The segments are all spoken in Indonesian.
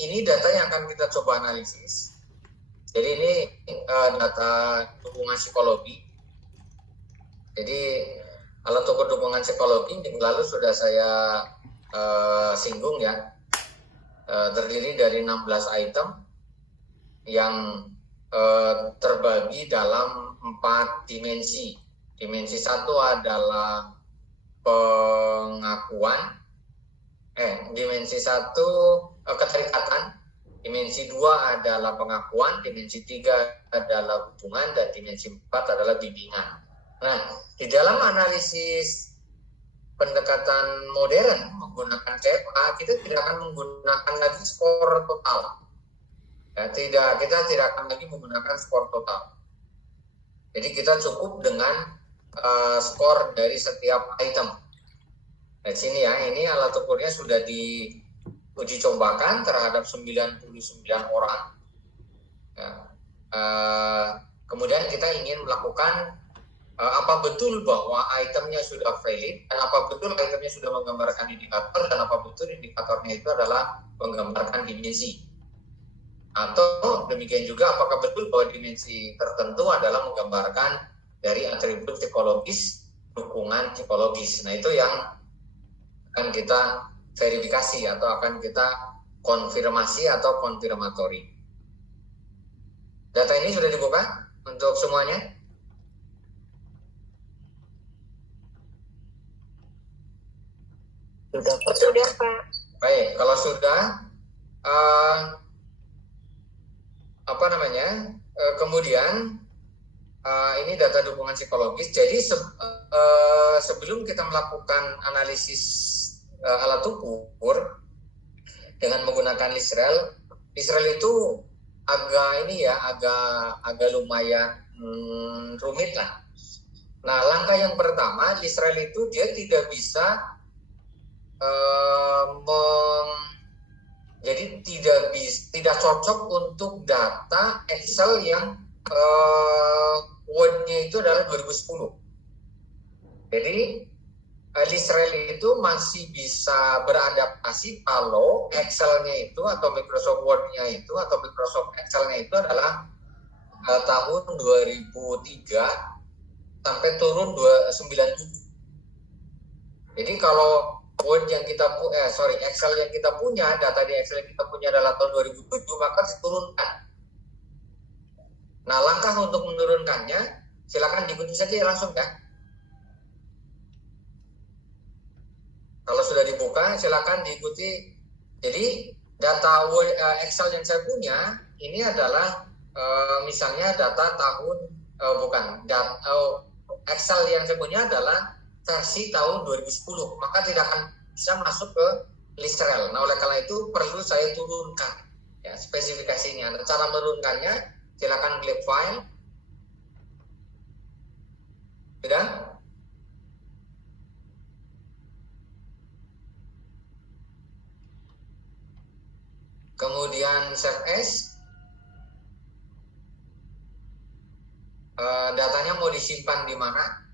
ini data yang akan kita coba analisis. Jadi ini data dukungan psikologi. Jadi alat ukur dukungan psikologi minggu lalu sudah saya singgung ya. Terdiri dari 16 item yang terbagi dalam 4 dimensi. Dimensi 1 adalah pengakuan, dimensi 1 keterikatan, dimensi 2 adalah pengakuan, dimensi 3 adalah hubungan, dan dimensi 4 adalah bimbingan. Nah, di dalam analisis pendekatan modern menggunakan CFA, kita tidak akan menggunakan lagi skor total. Ya, kita tidak akan lagi menggunakan skor total. Jadi kita cukup dengan skor dari setiap item. Di sini ya, ini alat ukurnya sudah diuji cobakan terhadap 99 orang. Ya, kemudian kita ingin melakukan apa betul bahwa itemnya sudah valid, dan apa betul itemnya sudah menggambarkan indikator, dan apa betul indikatornya itu adalah menggambarkan dimensi. Atau demikian juga apakah betul bahwa dimensi tertentu adalah menggambarkan dari atribut psikologis, dukungan psikologis. Nah, itu yang akan kita verifikasi atau akan kita konfirmasi atau konfirmatori. Data ini sudah dibuka untuk semuanya? Sudah, Pak. Baik, kalau sudah, kemudian ini data dukungan psikologis. Jadi sebelum kita melakukan analisis alat ukur dengan menggunakan Lisrel itu agak lumayan rumit lah. Nah, langkah yang pertama, Lisrel itu dia tidak bisa jadi tidak cocok untuk data Excel yang Word-nya itu adalah 2010. Jadi Lisrel itu masih bisa beradaptasi kalau Excel-nya itu atau Microsoft Word-nya itu atau Microsoft Excel-nya itu adalah tahun 2003 sampai turun 97. Jadi kalau Word yang Excel yang kita punya, data di Excel yang kita punya adalah tahun 2007, maka diturunkan. Nah, langkah untuk menurunkannya, silakan diikuti saja langsung ya. Kalau sudah dibuka, silakan diikuti. Jadi data Excel yang saya punya ini adalah misalnya data tahun Excel yang saya punya adalah versi tahun 2010, maka tidak akan bisa masuk ke Lisrel. Nah, oleh karena itu perlu saya turunkan ya spesifikasinya. Nah, cara menurunkannya silakan klik file. Sudah? Kemudian save as. Datanya mau disimpan di mana?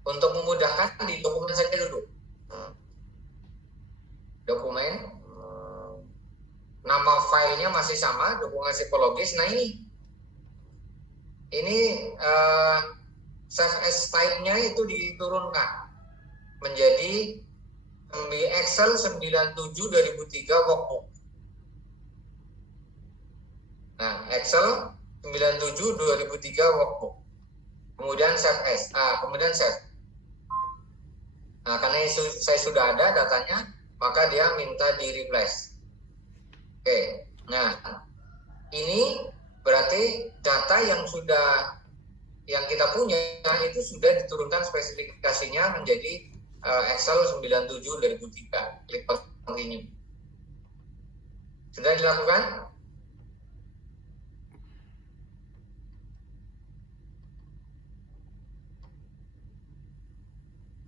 Untuk memudahkan di dokumen saja dulu. Dokumen, nama filenya masih sama, dukungan psikologis. Nah, ini save as type-nya itu diturunkan menjadi Excel 97/2003 workbook. Nah, Excel 97/2003 workbook. Kemudian save as. Kemudian save. Nah, karena saya sudah ada datanya, maka dia minta di-replace. Oke. Nah, ini berarti data yang kita punya itu sudah diturunkan spesifikasinya menjadi Excel 97/2003. Klik continue. Sudah dilakukan?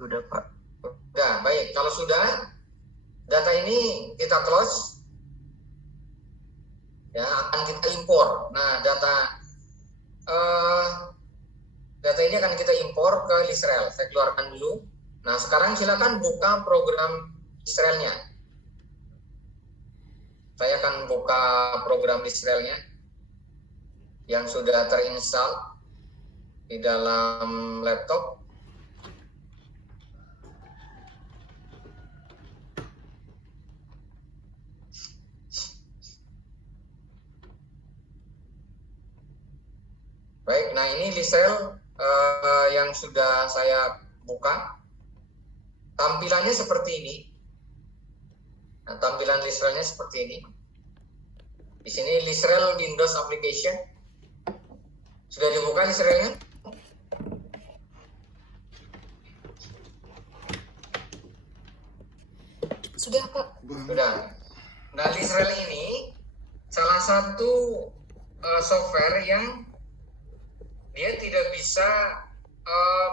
Sudah, Pak. Sudah, baik. Kalau sudah, data ini kita close. Ya, akan kita impor. Nah, data ini akan kita impor ke Lisrel. Saya keluarkan dulu. Nah, sekarang silakan buka program Lisrelnya. Saya akan buka program Israelnya yang sudah terinstall di dalam laptop. Baik, nah ini Lisrael yang sudah saya buka. Tampilannya seperti ini. Nah, tampilan Lisraelnya seperti ini. Di sini Lisrael Windows Application. Sudah dibuka Lisraelnya? Sudah, Pak. Sudah. Nah, Lisrael ini salah satu software yang dia tidak bisa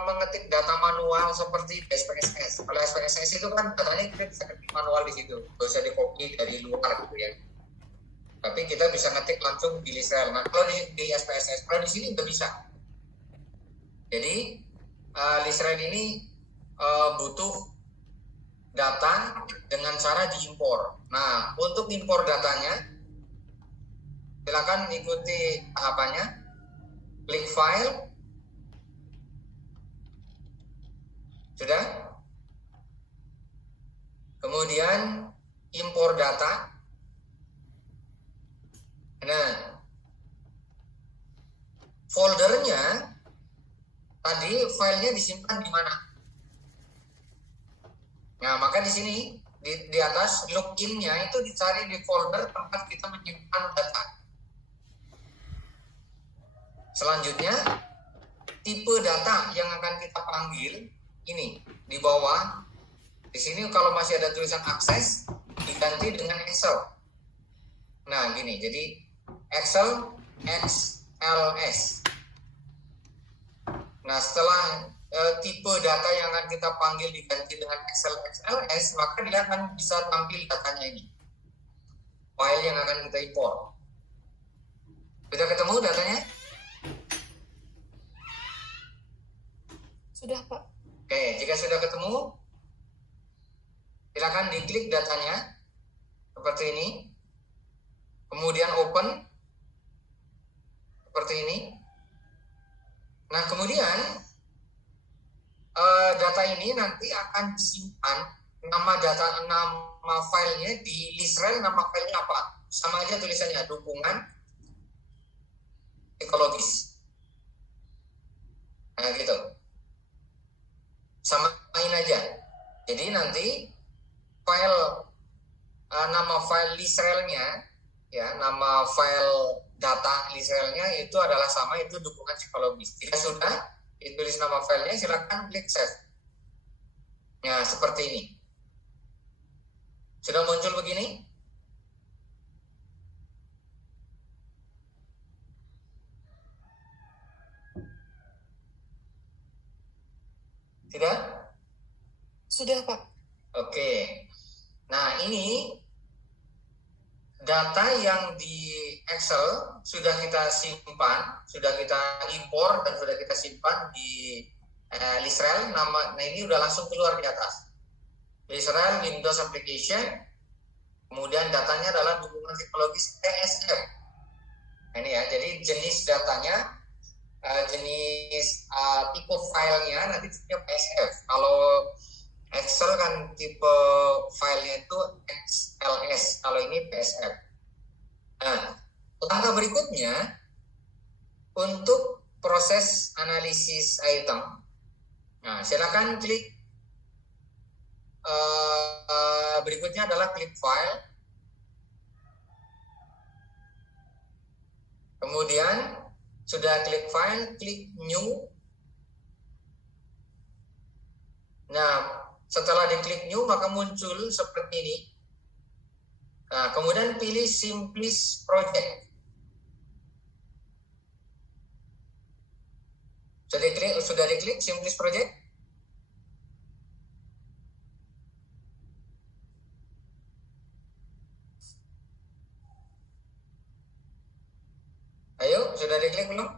mengetik data manual seperti SPSS. Kalau SPSS itu kan datanya kita bisa ketik manual di situ, nggak usah di-copy dari luar gitu ya. Tapi kita bisa ngetik langsung di Lisrael. Nah, kalau di SPSS, kalau di sini nggak bisa. Jadi Lisrael ini butuh data dengan cara diimpor. Nah, untuk impor datanya, silakan ikuti tahapannya. Klik file. Sudah? Kemudian impor data. Nah, foldernya tadi filenya disimpan di mana? Nah, maka di sini di atas login-nya itu dicari di folder tempat kita menyimpan data. Selanjutnya, tipe data yang akan kita panggil ini di bawah. Di sini kalau masih ada tulisan akses diganti dengan Excel. Nah, gini. Jadi Excel XLS. Nah, setelah tipe data yang akan kita panggil diganti dengan Excel XLS, maka dia akan bisa tampil datanya ini. File yang akan kita impor. Sudah ketemu datanya? Sudah, Pak. Oke, jika sudah ketemu, silakan diklik datanya seperti ini. Kemudian open seperti ini. Nah, kemudian data ini nanti akan disimpan. Nama filenya di Lisrael, nama filenya apa? Sama aja tulisannya, dukungan psikologis. Nah, gitu. Samain aja. Jadi nanti file nama file Lisraelnya, ya, nama file data Lisraelnya itu adalah sama, itu dukungan psikologis. Jika sudah ditulis nama filenya, silakan klik save. Nah, seperti ini. Sudah muncul begini? Tidak? Sudah, Pak. Oke. Nah, ini data yang di Excel sudah kita simpan, sudah kita impor dan sudah kita simpan di Lisrael. Nah, ini udah langsung keluar di atas. Lisrael Windows Application. Kemudian datanya adalah dukungan psikologis PSF. Nah, ini ya. Jadi jenis datanya, jenis tipe filenya nanti tipenya PSF. Kalau Excel kan tipe filenya itu XLS, kalau ini PSF. Nah, langkah berikutnya untuk proses analisis item. Nah, silakan klik. Berikutnya adalah klik file. Kemudian sudah klik file, klik new. Nah, setelah diklik new maka muncul seperti ini. Nah, kemudian pilih Simplis Project. Sudah diklik Simplis Project? Ayo, sudah diklik belum?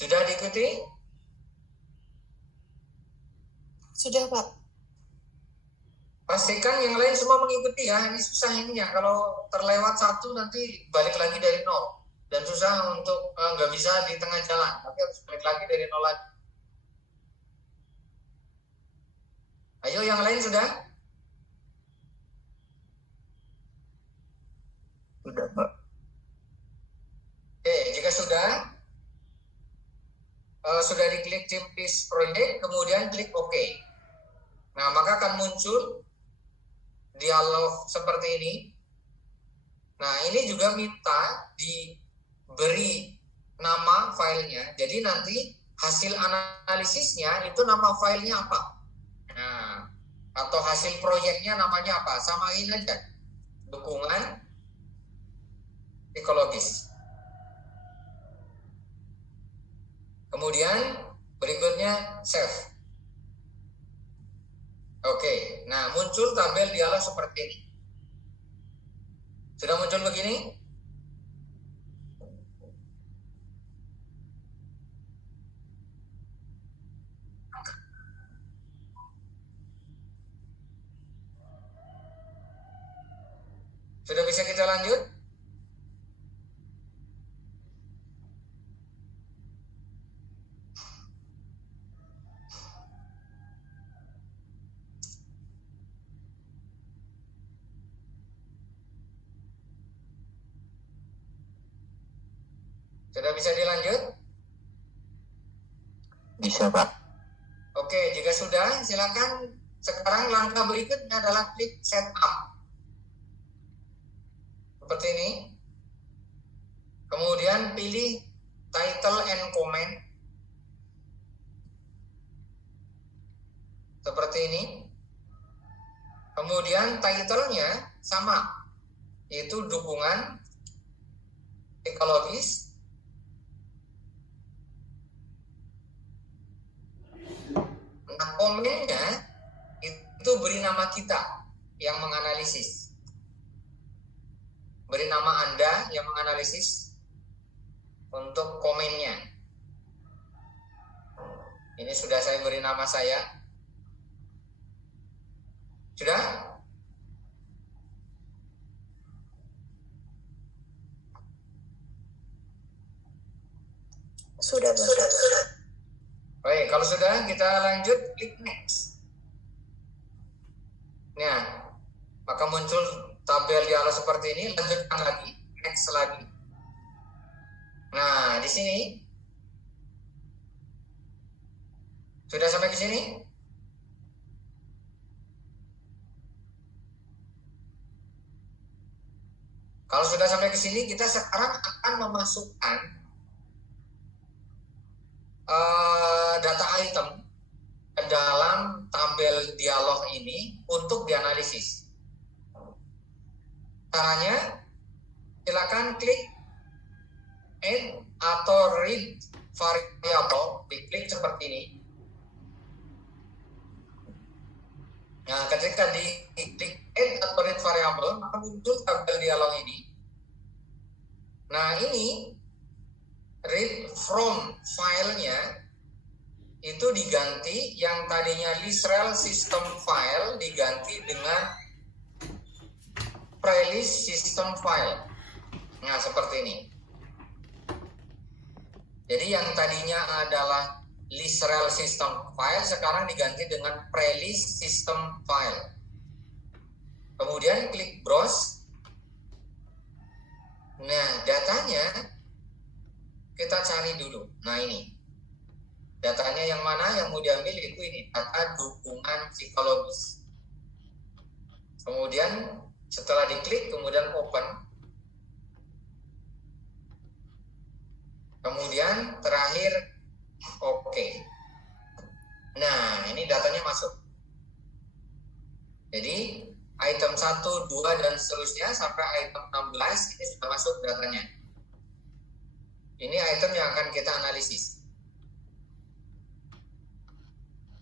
Sudah diikuti? Sudah, Pak. Pastikan yang lain semua mengikuti ya. Ini susah ininya. Kalau terlewat satu nanti balik lagi dari nol. Dan susah untuk nggak bisa di tengah jalan. Tapi harus balik lagi dari nol lagi. Ayo yang lain sudah? Sudah, Pak. Oke, jika sudah diklik checklist project, kemudian klik OK. Nah, maka akan muncul dialog seperti ini. Nah, ini juga minta diberi nama filenya. Jadi nanti hasil analisisnya itu nama filenya apa? Nah, atau hasil proyeknya namanya apa? Samain aja. Dukungan ekologis. Kemudian berikutnya save. Oke, nah muncul tabel dialog seperti ini. Sudah muncul begini? Sudah bisa kita lanjut? Sudah bisa dilanjut? Bisa, Pak. Oke, jika sudah, silakan sekarang langkah berikutnya adalah klik setup. Seperti ini. Kemudian pilih title and comment. Seperti ini. Kemudian title-nya sama, yaitu dukungan ekologis. Nah, komennya itu beri nama kita yang menganalisis. Beri nama Anda yang menganalisis untuk komennya. Ini sudah saya beri nama saya. Sudah? Sudah, Pak. Baik, kalau sudah kita lanjut klik next. Nah, maka muncul tabel dialog seperti ini, lanjutkan lagi, next lagi. Nah, di sini sudah sampai ke sini? Kalau sudah sampai ke sini, kita sekarang akan memasukkan data item ke dalam tabel dialog ini untuk dianalisis. Caranya, silakan klik add atau read variable, diklik seperti ini. Nah, ketika diklik add atau read variable, maka muncul tabel dialog ini. Nah, ini read from filenya itu diganti, yang tadinya list-rel system file diganti dengan prelist system file. Nah, seperti ini. Jadi yang tadinya adalah list-rel system file sekarang diganti dengan prelist system file. Kemudian klik browse. Nah, datanya kita cari dulu. Nah, ini. Datanya yang mana yang mau diambil itu ini, data dukungan psikologis. Kemudian setelah diklik, kemudian open. Kemudian terakhir OK. Nah, ini datanya masuk. Jadi item 1, 2 dan seterusnya sampai item 16 ini sudah masuk datanya. Ini item yang akan kita analisis.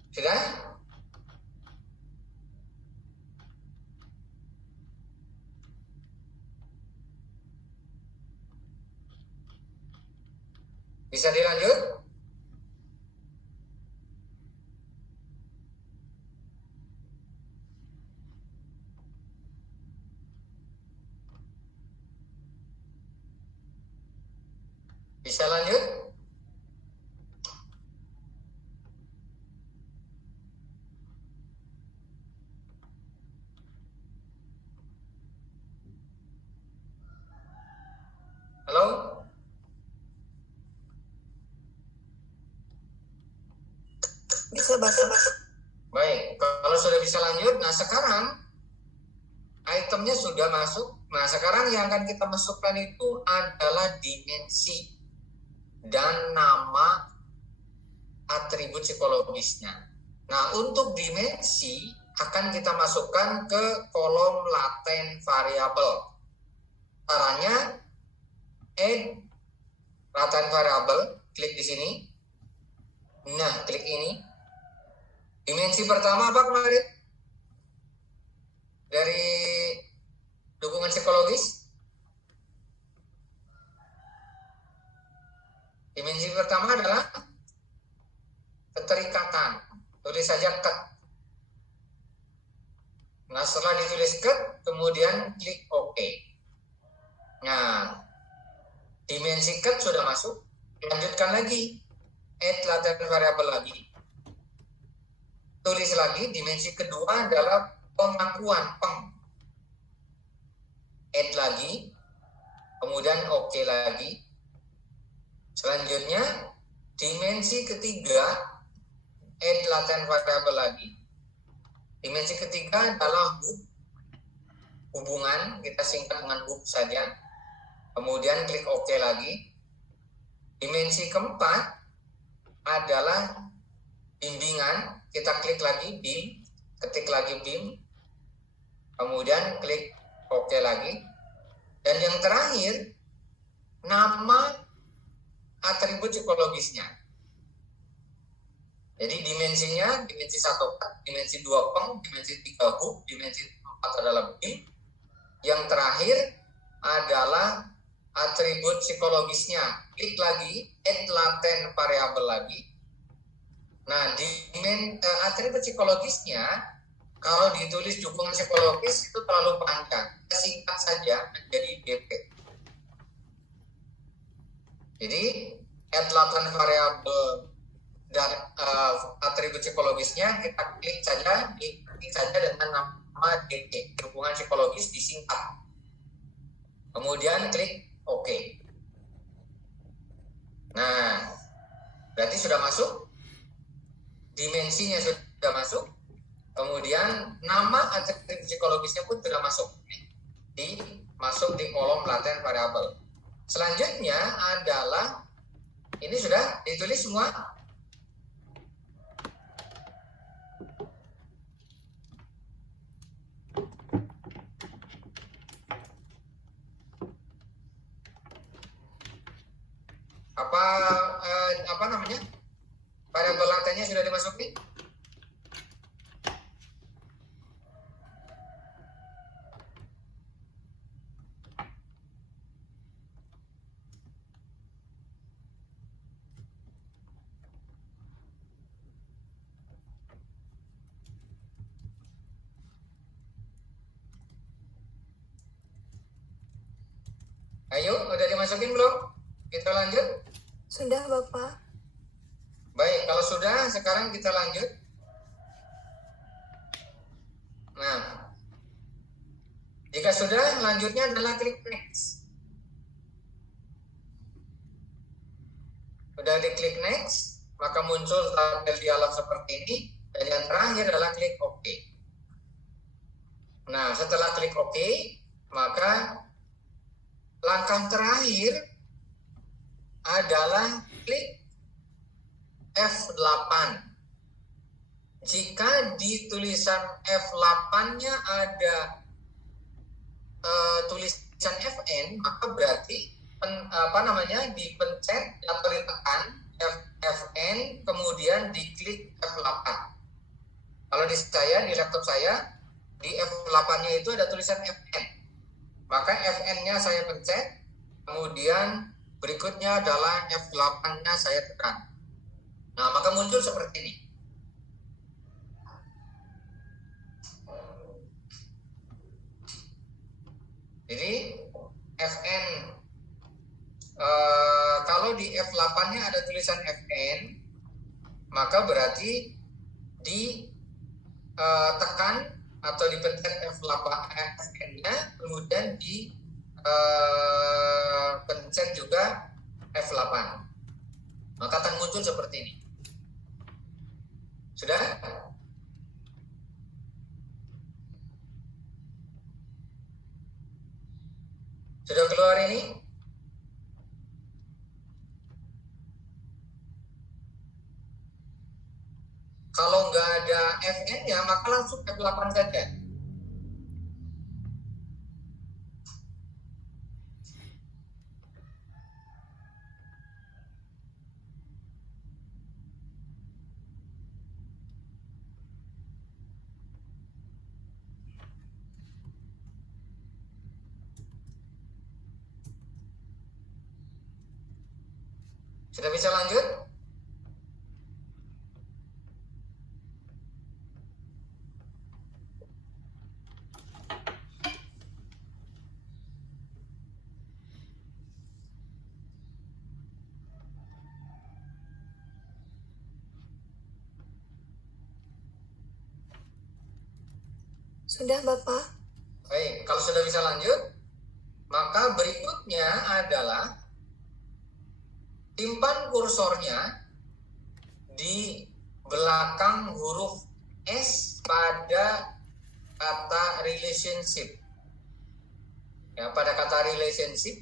Sudah? Bisa dilanjut? Bisa lanjut? Halo? Bisa Bapak. Baik, kalau sudah bisa lanjut, nah sekarang itemnya sudah masuk. Nah sekarang yang akan kita masukkan itu adalah dimensi dan nama atribut psikologisnya. Nah untuk dimensi akan kita masukkan ke kolom laten variabel. Caranya add laten variabel, klik di sini. Nah, klik ini. Dimensi pertama apa kemarin? Dari dukungan psikologis. Dimensi pertama adalah keterikatan. Tulis saja ket. Nah, setelah ditulis ket, kemudian klik OK. Nah, dimensi ket sudah masuk. Lanjutkan lagi. Add laten variabel lagi. Tulis lagi, dimensi kedua adalah pengakuan, peng. Add lagi, kemudian OK lagi. Selanjutnya, dimensi ketiga, add laten variabel lagi. Dimensi ketiga adalah hub, hubungan, kita singkat dengan hub saja. Kemudian klik OK lagi. Dimensi keempat adalah bimbingan, kita klik lagi BIM, ketik lagi BIM, kemudian klik OK lagi. Dan yang terakhir, nama atribut psikologisnya. Jadi dimensinya, dimensi 1 dimensi 2 peng, dimensi 3 hub, dimensi 4 adalah BIM. Yang terakhir adalah atribut psikologisnya. Klik lagi, add laten variabel lagi. Nah, atribut psikologisnya, kalau ditulis dukungan psikologis itu terlalu panjang. Kita singkat saja menjadi DP. Jadi, add laten variabel dan atribut psikologisnya kita klik saja dengan nama DP, dukungan psikologis disingkat. Kemudian klik OK. Nah, berarti sudah masuk. Dimensinya sudah masuk. Kemudian nama atribut psikologisnya pun sudah masuk. Masuk di kolom laten variabel. Selanjutnya adalah ini sudah ditulis semua. Apa namanya? Variabel latennya sudah dimasuki? Ayo, udah dimasukin belum? Kita lanjut. Sudah Bapak. Baik, kalau sudah, sekarang kita lanjut. Nah, jika sudah, lanjutnya adalah klik next. Udah diklik next, maka muncul tabel dialog seperti ini. Dan yang terakhir adalah klik OK. Nah, setelah klik OK, maka langkah terakhir adalah klik F8. Jika di tulisan F8-nya ada tulisan FN, maka berarti dipencet atau ditekan FN, kemudian diklik F8. Kalau di laptop saya, di F8-nya itu ada tulisan FN. Maka FN-nya saya pencet, kemudian berikutnya adalah F8-nya saya tekan. Nah, maka muncul seperti ini. Jadi, FN, kalau kalau di F8-nya ada tulisan Fn, maka berarti ditekan atau dipencet F8 Fn-nya, kemudian pencet juga F8. Maka akan muncul seperti ini. Sudah? Sudah keluar ini? Kalau nggak ada Fn-nya, maka langsung F8 saja. Sudah bisa lanjut? Sudah, Bapak. Baik, kalau sudah bisa lanjut, maka berikutnya adalah simpan kursornya di belakang huruf S pada kata relationship. Ya, pada kata relationship,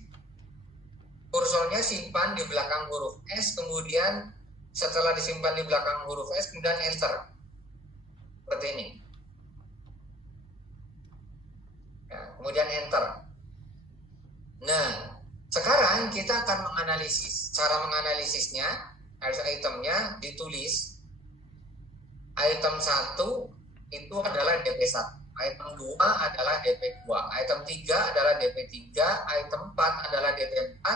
kursornya simpan di belakang huruf S, kemudian setelah disimpan di belakang huruf S, kemudian enter. Seperti ini. Ya, kemudian enter. Nah, sekarang kita akan menganalisis. Cara menganalisisnya, harus itemnya ditulis. Item 1 itu adalah DP1. Item 2 adalah DP2. Item 3 adalah DP3. Item 4 adalah DP4.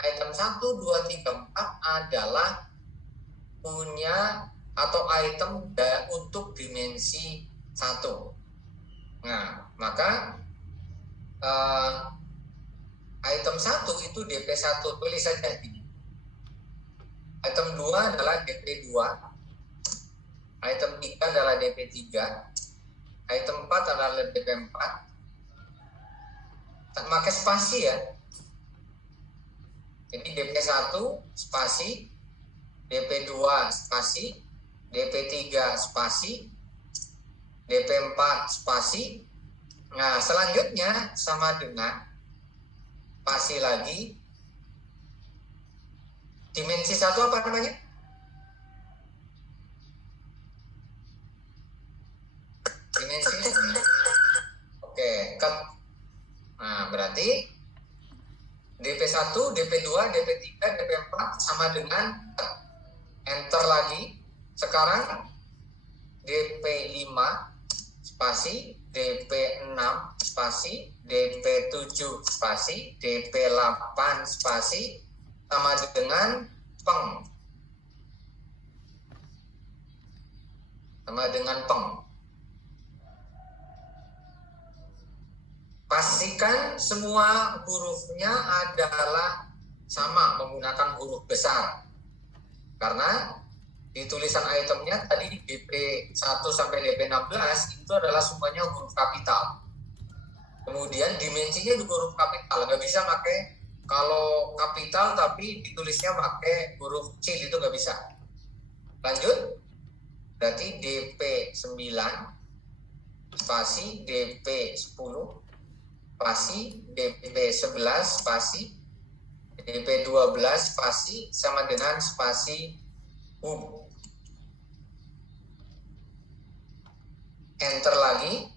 Item 1, 2, 3, 4 adalah punya atau item untuk dimensi 1. Nah, maka item 1 itu DP1, tulis saja ini. Item 2 adalah DP2. Item 3 adalah DP3. Item 4 adalah DP4. Pakai spasi ya. Jadi DP1 spasi, DP2 spasi, DP3 spasi, DP4 spasi. Nah, selanjutnya sama dengan spasi lagi. Dimensi 1 apa namanya? Dimensi. Oke, cut. Nah, berarti DP1, DP2, DP3, DP4 sama dengan enter lagi. Sekarang DP5 spasi, DP6 spasi, DP7 spasi, DP8 spasi sama dengan peng. Sama dengan peng. Pastikan semua hurufnya adalah sama menggunakan huruf besar. Karena di tulisan itemnya tadi DP1 sampai DP16 itu adalah semuanya huruf kapital. Kemudian dimensinya juga huruf kapital. Nggak bisa pakai kalau kapital tapi ditulisnya pakai huruf C, itu nggak bisa. Lanjut. Berarti DP9 spasi DP10 spasi DP11 spasi DP12 spasi sama dengan spasi hub. Enter lagi,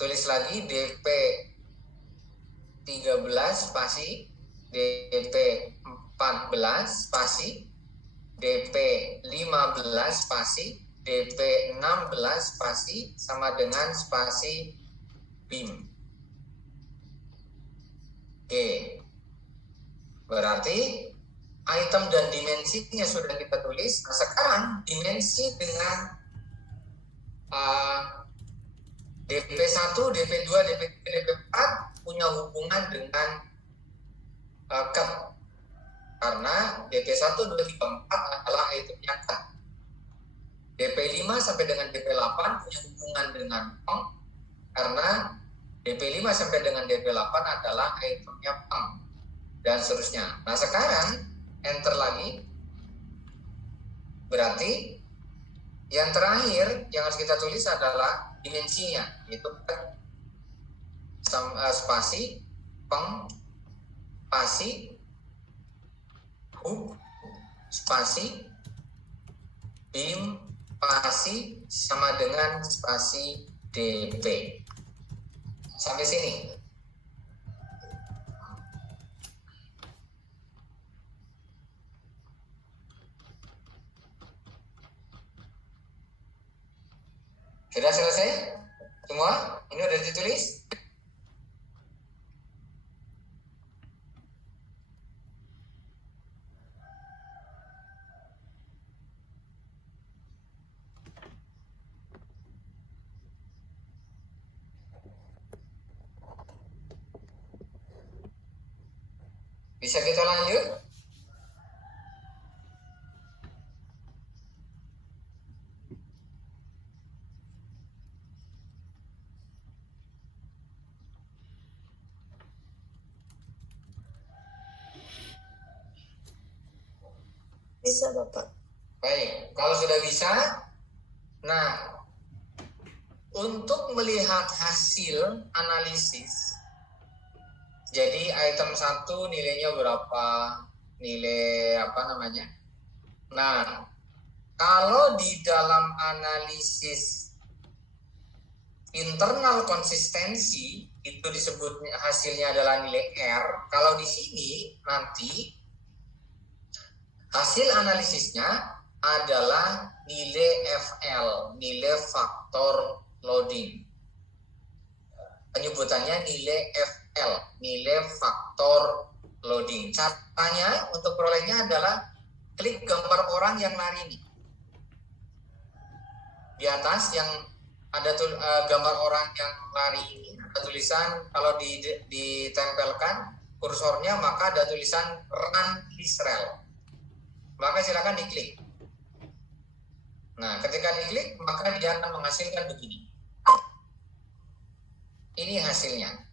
tulis lagi DP13 spasi DP14 spasi DP15 spasi DP16 spasi sama dengan spasi BIM. Oke, berarti item dan dimensinya sudah kita tulis. Nah, sekarang dimensi dengan DP1, DP2, DP3, DP4 punya hubungan dengan cut. Karena DP1, 2, 3, 4 adalah itemnya cut. DP5 sampai dengan DP8 punya hubungan dengan peng, karena DP5 sampai dengan DP8 adalah itemnya peng, dan seterusnya. Nah sekarang enter lagi, berarti yang terakhir yang harus kita tulis adalah dimensinya, yaitu spasi peng spasi hub spasi bim spasi sama dengan spasi dp. Sampai sini. Sudah selesai? Semua? Ini udah ditulis? Bisa kita lanjut? Bisa, Bapak. Baik, kalau sudah bisa, nah untuk melihat hasil analisis, jadi item 1 nilainya berapa, nilai apa namanya. Nah, kalau di dalam analisis internal konsistensi itu disebut hasilnya adalah nilai R. Kalau di sini nanti hasil analisisnya adalah nilai FL, nilai faktor loading. Penyebutannya nilai FL, nilai faktor loading. Caranya untuk perolehnya adalah klik gambar orang yang lari ini. Di atas yang ada gambar orang yang lari ini, ada tulisan, kalau ditempelkan kursornya maka ada tulisan run Israel. Maka silakan diklik. Nah, ketika diklik maka dia akan menghasilkan begini. Ini hasilnya.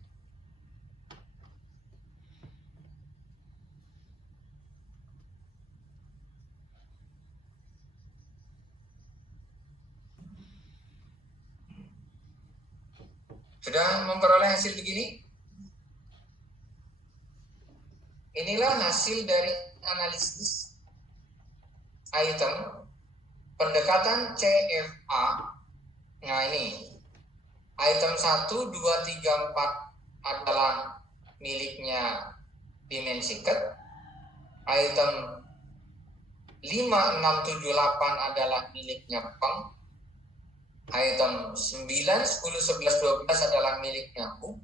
Sudah memperoleh hasil begini? Inilah hasil dari analisis item pendekatan CFA. Nah ini item 1, 2, 3, 4 adalah miliknya dimensi cut. Item 5, 6, 7, 8 adalah miliknya peng. Item 9, 10, 11, 12 adalah miliknya hub.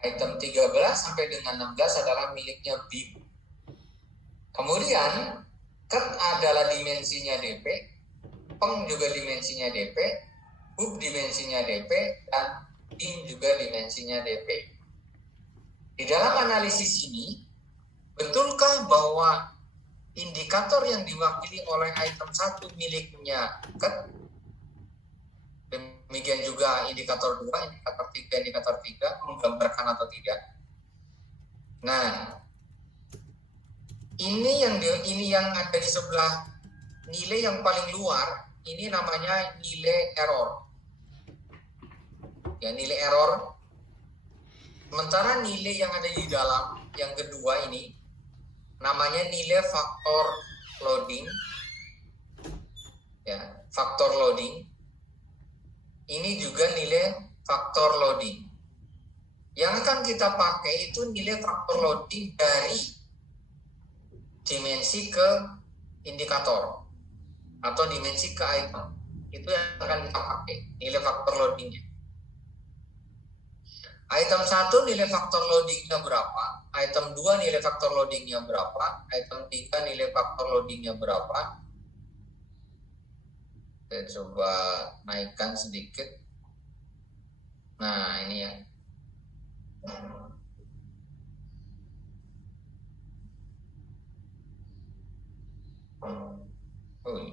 Item 13 sampai dengan 16 adalah miliknya bim. Kemudian cut adalah dimensinya DP, peng juga dimensinya DP, hub dimensinya DP, dan bim juga dimensinya DP. Di dalam analisis ini, betulkah bahwa indikator yang diwakili oleh item 1 miliknya cut, demikian juga indikator 2, indikator 3 menggambarkan atau tidak? Nah, ini yang ada di sebelah nilai yang paling luar, ini namanya nilai error. Ya, nilai error. Sementara nilai yang ada di dalam yang kedua ini namanya nilai faktor loading. Ya, faktor loading. Ini juga nilai faktor loading. Yang akan kita pakai itu nilai faktor loading dari dimensi ke indikator atau dimensi ke item. Itu yang akan kita pakai, nilai faktor loadingnya. Item 1 nilai faktor loadingnya berapa? Item 2 nilai faktor loadingnya berapa? Item 3 nilai faktor loadingnya berapa? Saya coba naikkan sedikit. Nah, ini ya.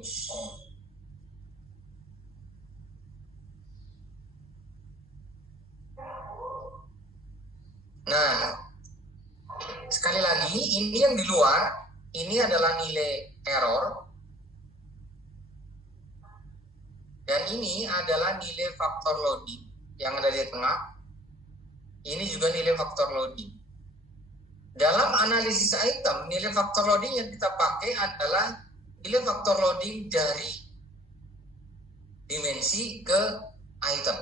News. Nah, sekali lagi, ini yang di luar, ini adalah nilai error, dan ini adalah nilai faktor loading yang ada di tengah. Ini juga nilai faktor loading. Dalam analisis item, nilai faktor loading yang kita pakai adalah nilai faktor loading dari dimensi ke item.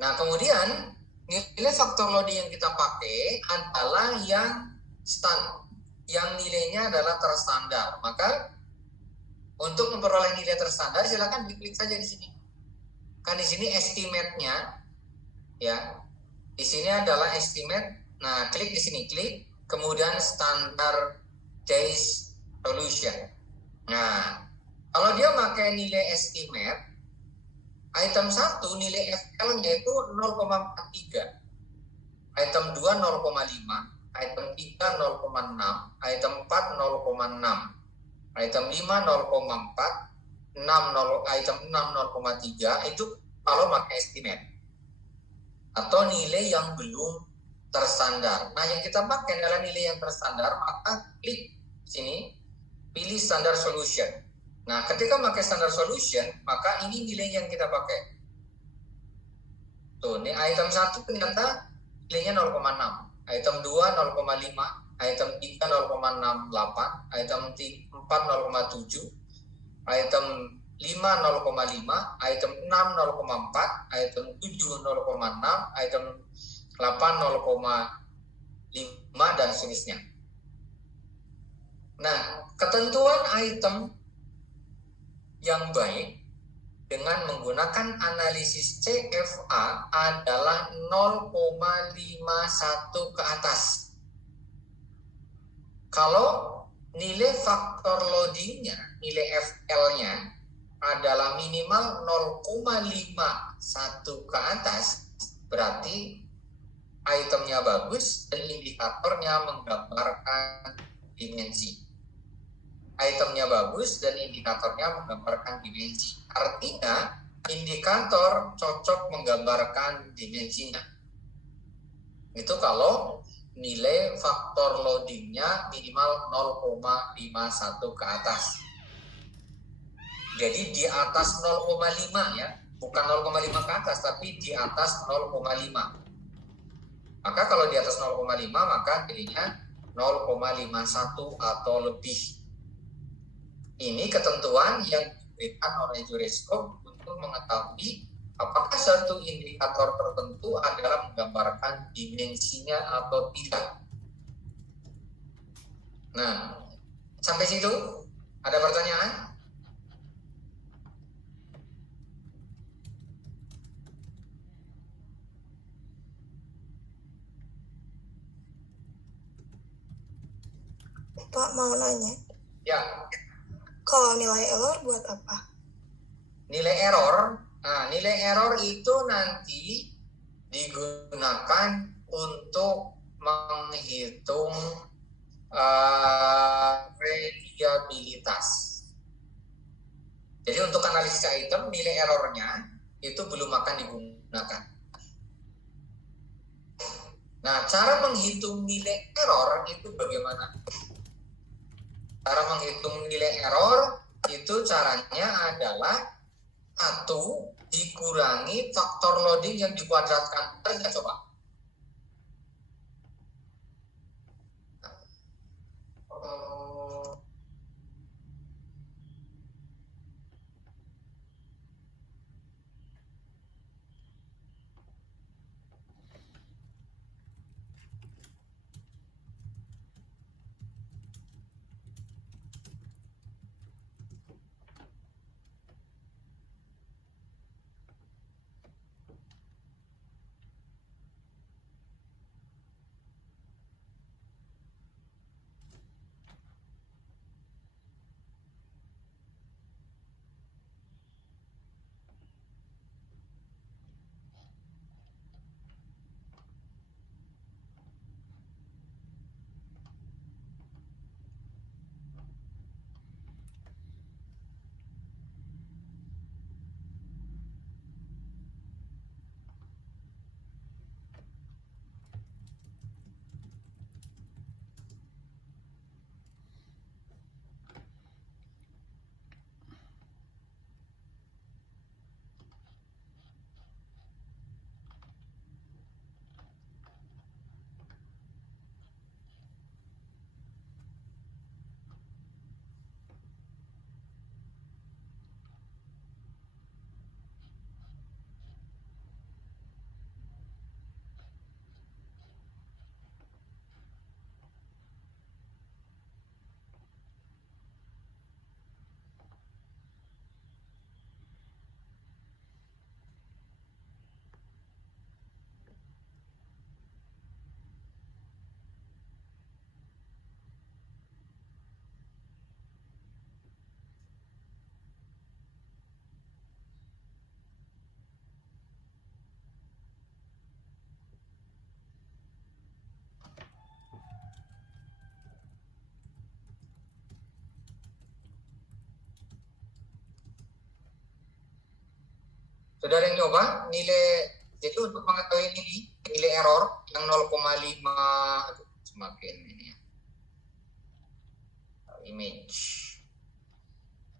Nah, kemudian nilai faktor loading yang kita pakai adalah yang nilainya adalah terstandar. Maka untuk memperoleh nilai terstandar, silakan diklik saja di sini. Kan di sini estimate-nya, ya. Di sini adalah estimate. Nah, klik di sini, klik. Kemudian standardized solution. Nah, kalau dia pakai nilai estimate, item 1 nilai FL-nya itu 0,43. Item 2 0,5, item 3 0,6, item 4 0,6. Item 5 0,4, item 6 0,3 itu kalau pakai estimate atau nilai yang belum terstandar. Nah, yang kita pakai adalah nilai yang terstandar, maka klik sini, pilih standard solution. Nah, ketika pakai standard solution, maka ini nilai yang kita pakai. Tuh, ini item 1 ternyata nilainya 0,6, item 2 0,5, item 3 0,68, item 4 0,7, item 5 0,5, item 6 0,4, item 7 0,6, item 8 0,5 dan seterusnya. Nah, ketentuan item yang baik dengan menggunakan analisis CFA adalah 0,51 ke atas. Kalau nilai faktor loadingnya, nilai FL-nya adalah minimal 0,51 ke atas, berarti itemnya bagus dan indikatornya menggambarkan dimensi. Itemnya bagus dan indikatornya menggambarkan dimensi. Artinya indikator cocok menggambarkan dimensinya. Itu kalau nilai faktor loadingnya minimal 0,51 ke atas. Jadi di atas 0,5 ya, bukan 0,5 ke atas, tapi di atas 0,5. Maka kalau di atas 0,5 maka jadinya 0,51 atau lebih. Ini ketentuan yang diberikan oleh Jurescope untuk mengetahui apakah satu indikator tertentu adalah menggambarkan dimensinya atau tidak. Nah, sampai situ ada pertanyaan? Pak, mau nanya. Ya. Kalau nilai error buat apa? Nilai error itu nanti digunakan untuk menghitung reliabilitas. Jadi untuk analisis item, nilai errornya itu belum akan digunakan. Nah, cara menghitung nilai error itu bagaimana? Cara menghitung nilai error itu caranya adalah 1 dikurangi faktor loading yang dikuadratkan. Kita coba. Sudah ada yang nyoba nilai, jadi untuk mengetahui ini nilai error yang 0,5, semakin ini ya. Image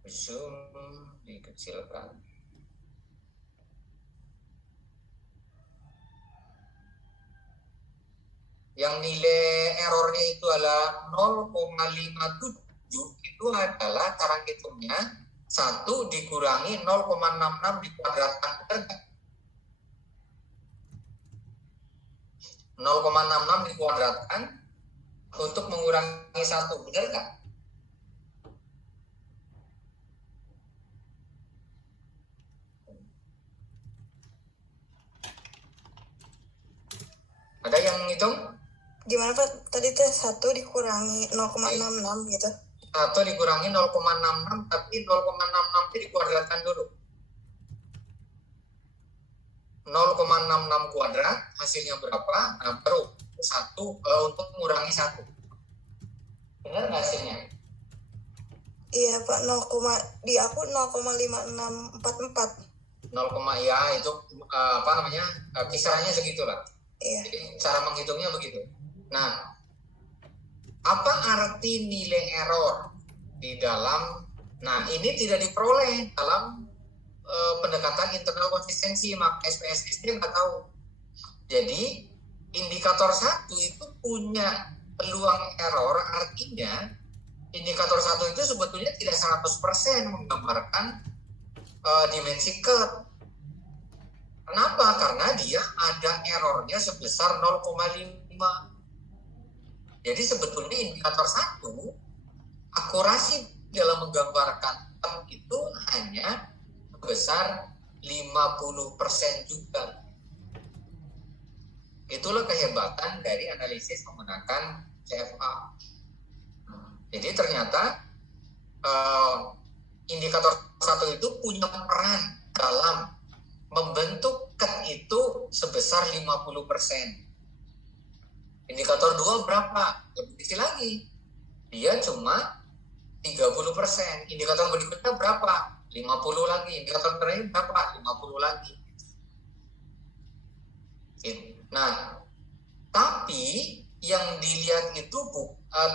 zoom dikecilkan. Yang nilai errornya itu adalah 0,57, itu adalah cara hitungnya 1 dikurangi 0,66 dikuadratkan, benar nggak? 0,66 dikuadratkan untuk mengurangi 1, benar nggak? Ada yang ngitung? Gimana Pak? Tadi teh 1 dikurangi 0,66 gitu. 1 dikurangi 0,66, tapi 0,66 itu dikuadratkan dulu. 0,66 kuadrat hasilnya berapa? Nah, baru 1 untuk mengurangi 1. Benar nggak hasilnya? Iya Pak, di aku 0,5644. 0, ya itu kisarannya segitulah. Iya. Jadi cara menghitungnya begitu. Nah, apa arti nilai error di dalam? Nah, ini tidak diperoleh dalam pendekatan internal konsistensi, maka SPSS dia nggak tahu. Jadi indikator 1 itu punya peluang error, artinya indikator 1 itu sebetulnya tidak 100% menggambarkan dimensi curve. Kenapa? Karena dia ada errornya sebesar 0,5. Jadi sebetulnya indikator 1 akurasi dalam menggambarkan curve itu hanya sebesar 50% juga. Itulah kehebatan dari analisis menggunakan CFA. Jadi ternyata indikator 1 itu punya peran dalam membentuk cut itu sebesar 50%. Indikator 2 berapa? Lebih kecil lagi. Dia cuma 30%. Indikator berikutnya berapa? 50 lagi. Indikator terakhir berapa? 50 lagi. Nah, tapi yang dilihat itu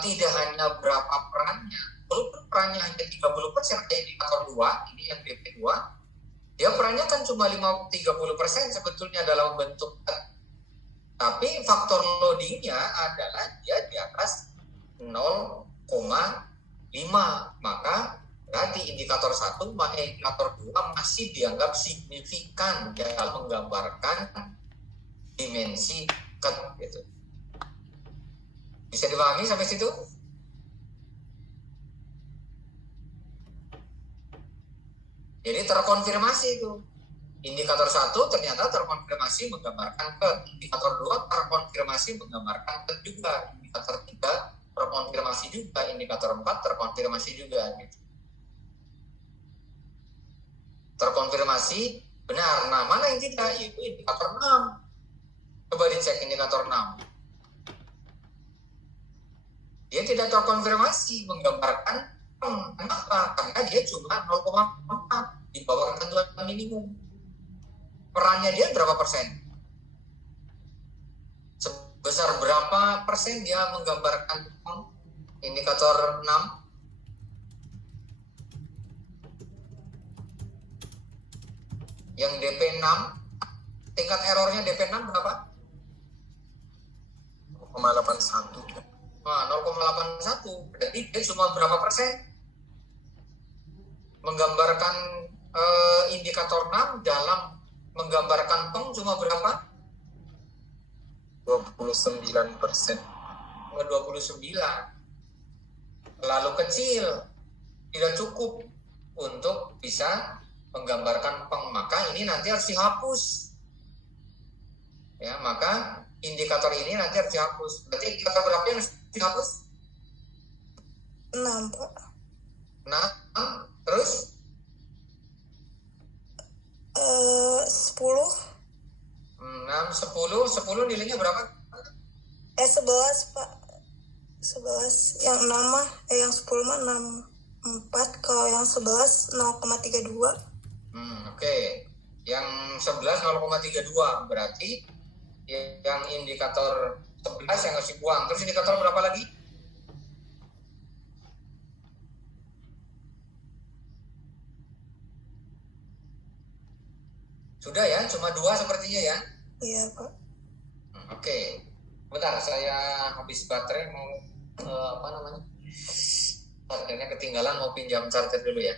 tidak hanya berapa perannya. Walaupun perannya hanya 30%, kayak indikator 2, ini yang BP2, dia perannya kan cuma 30% sebetulnya dalam bentuk. Tapi faktor loadingnya adalah dia di atas 0,5. Maka berarti indikator 1, indikator 2 masih dianggap signifikan dalam menggambarkan dimensi cut gitu. Bisa dipahami sampai situ? Jadi terkonfirmasi itu. Indikator 1 ternyata terkonfirmasi menggambarkan cut. Indikator 2 terkonfirmasi menggambarkan cut juga. Indikator 3 terkonfirmasi juga. Indikator 4 terkonfirmasi juga. Gitu. Terkonfirmasi benar. Nah, mana yang tidak? Yaitu indikator 6. Coba dicek indikator 6. Dia tidak terkonfirmasi menggambarkan kenapa? Karena dia cuma 0,4 di bawah ketentuan minimum. Perannya dia berapa persen? Sebesar berapa persen dia menggambarkan indikator 6? Yang DP6, tingkat errornya DP6 berapa? 0,81. Nah, 0,81. Berarti dia cuma berapa persen? Menggambarkan indikator 6 dalam menggambarkan peng cuma berapa? 29%. 29. Terlalu kecil. Tidak cukup untuk bisa menggambarkan peng. Maka ini nanti harus dihapus. Ya, maka indikator ini nanti harus dihapus. Berarti indikator berapa yang harus dihapus? 6 Pak. 6. Terus? 10. 6, 10 nilainya berapa? 11 Pak. 11. Yang 6 mah, yang 10 mah 64. Kalau yang 11 0,32. Oke. Yang 11 0,32, berarti yang indikator 11 yang harus dibuang. Terus indikator berapa lagi? Sudah ya, cuma 2 sepertinya ya. Iya, Pak. Oke. Bentar, saya habis baterai mau chargernya ketinggalan, mau pinjam charger dulu ya.